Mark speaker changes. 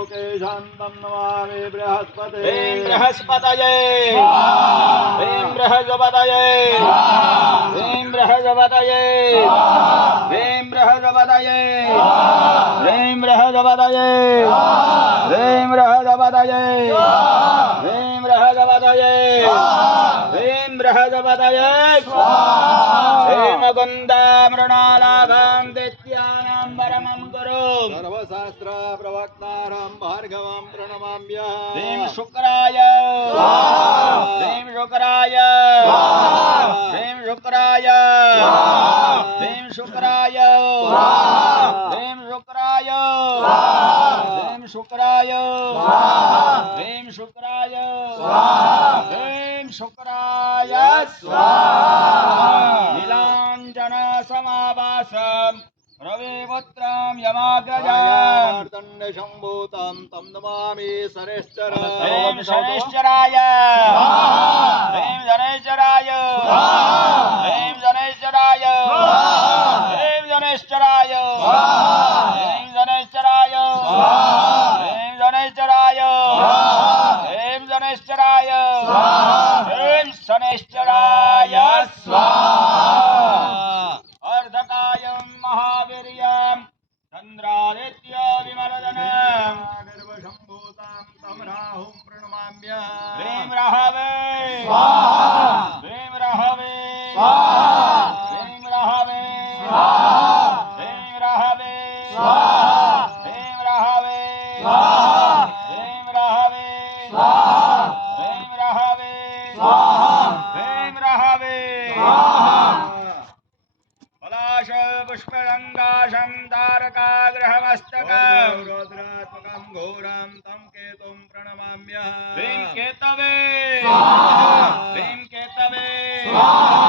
Speaker 1: लोके शान्तं नमामि बृहस्पते
Speaker 2: ह्रीं बृहस्पतये ह्रीं बृहस्पतये ह्रीं बृहस्पतये ह्रीं बृहस्पतये ह्रीं बृहस्पतये ह्रीं बृहस्पतये ह्रीं बृहस्पतये ह्रीं बृहस्पतये ह्रीं मुकुन्दा मृणालाभं दैत्यानां परमं गुरुं
Speaker 1: सर्वशास्त्र प्रवक्तारं भार्गवं प्रणमाम्यहम्
Speaker 2: ह्रीं शुक्राय ह्रीं शुक्राय ह्रीं शुक्राय ह्रीं शुक्राय ह्रीं शुक्राय ह्रीं शुक्राय ह्रीं शुक्राय ह्रीं शुक्राय नीलाञ्जन समावासम् रविपुत्रं यमाग्रजाम्
Speaker 1: शम्भूतं तं नमामि शनैश्चराय
Speaker 2: ह्रीं शनैश्चराय ह्रीं शनैश्चराय ह्रीं शनैश्चराय ह्रीं शनैश्चराय ह्रीं शनैश्चराय ह्रीं शनैश्चराय ह्रीं शनैश्चराय ह्रीं शनैश्चराय स्वाहा अर्धकायं महावीर्यं चन्द्रादित्य विमलदनं
Speaker 1: गर्भशम्भूतां तं राहुं प्रणमाम्यहम्
Speaker 2: ह्रीं रहवे स्वाहा ह्रीं रहवे स्वाहा ह्रीं रहवे स्वाहा ह्रीं रहवे स्वाहा ह्रीं रहवे स्वाहा ह्रीं रहवे स्वाहा ह्रीं रहवे स्वाहा ह्रीं रहवे स्वाहा पलाश पुष्परङ्गाशं तारकाग्रहमस्तकं
Speaker 1: रौद्रात्मकं घोरं तं केतुं प्रणमाम्यहम्
Speaker 2: ह्रीं केतवे स्वाहा ह्रीं केतवे स्वाहा